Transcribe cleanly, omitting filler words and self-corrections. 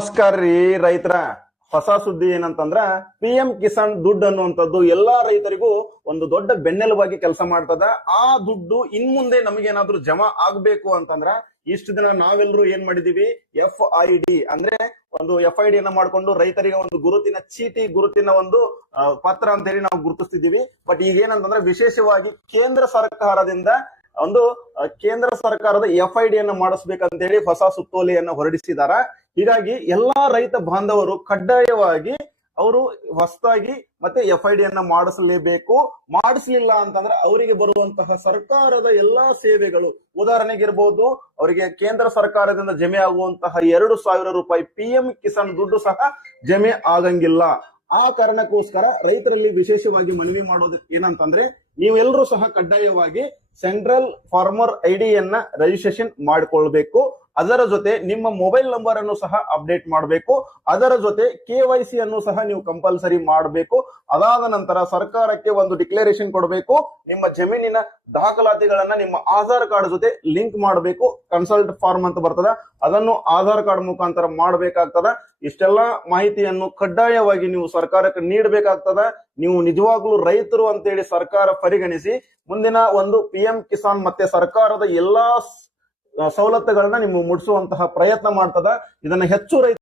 ನಮಸ್ಕಾರ ರೀ ರೈತರ. ಹೊಸ ಸುದ್ದಿ ಏನಂತಂದ್ರ PM ಕಿಸಾನ್ ದುಡ್ಡು ಅನ್ನುವಂಥದ್ದು ಎಲ್ಲಾ ರೈತರಿಗೂ ಒಂದು ದೊಡ್ಡ ಬೆನ್ನೆಲುಬಾಗಿ ಕೆಲಸ ಮಾಡ್ತದ. ಆ ದುಡ್ಡು ಇನ್ಮುಂದೆ ನಮಗೇನಾದ್ರೂ ಜಮಾ ಆಗ್ಬೇಕು ಅಂತಂದ್ರ ಇಷ್ಟು ದಿನ ನಾವೆಲ್ಲರೂ ಏನ್ ಮಾಡಿದೀವಿ, FID ಅಂದ್ರೆ ಒಂದು FID ಅನ್ನ ಮಾಡ್ಕೊಂಡು ರೈತರಿಗೆ ಒಂದು ಗುರುತಿನ ಚೀಟಿ, ಗುರುತಿನ ಒಂದು ಪತ್ರ ಅಂತ ಹೇಳಿ ನಾವು ಗುರುತಿಸ್ತಿದೀವಿ. ಬಟ್ ಈಗ ಏನಂತಂದ್ರೆ ವಿಶೇಷವಾಗಿ ಕೇಂದ್ರ ಸರ್ಕಾರದಿಂದ ಒಂದು ಕೇಂದ್ರ ಸರ್ಕಾರದ FID ಅನ್ನ ಮಾಡಿಸ್ಬೇಕಂತ ಹೇಳಿ ಹೊಸ ಸುತ್ತೋಲೆಯನ್ನ ಹೊರಡಿಸಿದಾರ. ಹೀಗಾಗಿ ಎಲ್ಲಾ ರೈತ ಬಾಂಧವರು ಕಡ್ಡಾಯವಾಗಿ ಅವರು ಹೊಸದಾಗಿ ಮತ್ತೆ FID ಅನ್ನ ಮಾಡಿಸಲೇಬೇಕು. ಮಾಡಿಸ್ಲಿಲ್ಲ ಅಂತಂದ್ರೆ ಅವರಿಗೆ ಬರುವಂತಹ ಸರ್ಕಾರದ ಎಲ್ಲಾ ಸೇವೆಗಳು, ಉದಾಹರಣೆಗೆ ಇರಬಹುದು, ಅವರಿಗೆ ಕೇಂದ್ರ ಸರ್ಕಾರದಿಂದ ಜಮೆ ಆಗುವಂತಹ 2,000 ರೂಪಾಯಿ PM ಕಿಸಾನ್ ದುಡ್ಡು ಸಹ ಜಮೆ ಆಗಂಗಿಲ್ಲ. ಆ ಕಾರಣಕ್ಕೋಸ್ಕರ ರೈತರಲ್ಲಿ ವಿಶೇಷವಾಗಿ ಮನವಿ ಮಾಡೋದು ಏನಂತಂದ್ರೆ, ನೀವೆಲ್ಲರೂ ಸಹ ಕಡ್ಡಾಯವಾಗಿ ಸೆಂಟ್ರಲ್ ಫಾರ್ಮರ್ ID ಯನ್ನ ರಿಜಿಸ್ಟ್ರೇಷನ್ ಮಾಡಿಕೊಳ್ಬೇಕು. ಅದರ ಜೊತೆ ನಿಮ್ಮ ಮೊಬೈಲ್ ನಂಬರ್ ಅನ್ನು ಸಹ ಅಪ್ಡೇಟ್ ಮಾಡಬೇಕು. ಅದರ ಜೊತೆ KYC ಅನ್ನು ಸಹ ನೀವು ಕಂಪಲ್ಸರಿ ಮಾಡಬೇಕು. ಅದಾದ ನಂತರ ಸರ್ಕಾರಕ್ಕೆ ಒಂದು ಡಿಕ್ಲರೇಷನ್ ಕೊಡಬೇಕು. ನಿಮ್ಮ ಜಮೀನಿನ ದಾಖಲಾತಿಗಳನ್ನ ನಿಮ್ಮ ಆಧಾರ್ ಕಾರ್ಡ್ ಜೊತೆ ಲಿಂಕ್ ಮಾಡಬೇಕು. ಕನ್ಸಲ್ಟ್ ಫಾರ್ಮ್ ಅಂತ ಬರ್ತದ, ಅದನ್ನು ಆಧಾರ್ ಕಾರ್ಡ್ ಮುಖಾಂತರ ಮಾಡಬೇಕಾಗ್ತದ. ಇಷ್ಟೆಲ್ಲಾ ಮಾಹಿತಿಯನ್ನು ಕಡ್ಡಾಯವಾಗಿ ನೀವು ಸರ್ಕಾರಕ್ಕೆ ನೀಡಬೇಕಾಗ್ತದ. ನೀವು ನಿಜವಾಗ್ಲೂ ರೈತರು ಅಂತೇಳಿ ಸರ್ಕಾರ ಪರಿಗಣಿಸಿ ಮುಂದಿನ ಒಂದು PM ಕಿಸಾನ್ ಮತ್ತೆ ಸರ್ಕಾರದ ಎಲ್ಲಾ ಸವಲತ್ತುಗಳನ್ನ ನೀವು ಮುಟ್ಟಿಸುವಂತಹ ಪ್ರಯತ್ನ ಮಾಡ್ತದ. ಇದನ್ನ ಹೆಚ್ಚು ರೈತ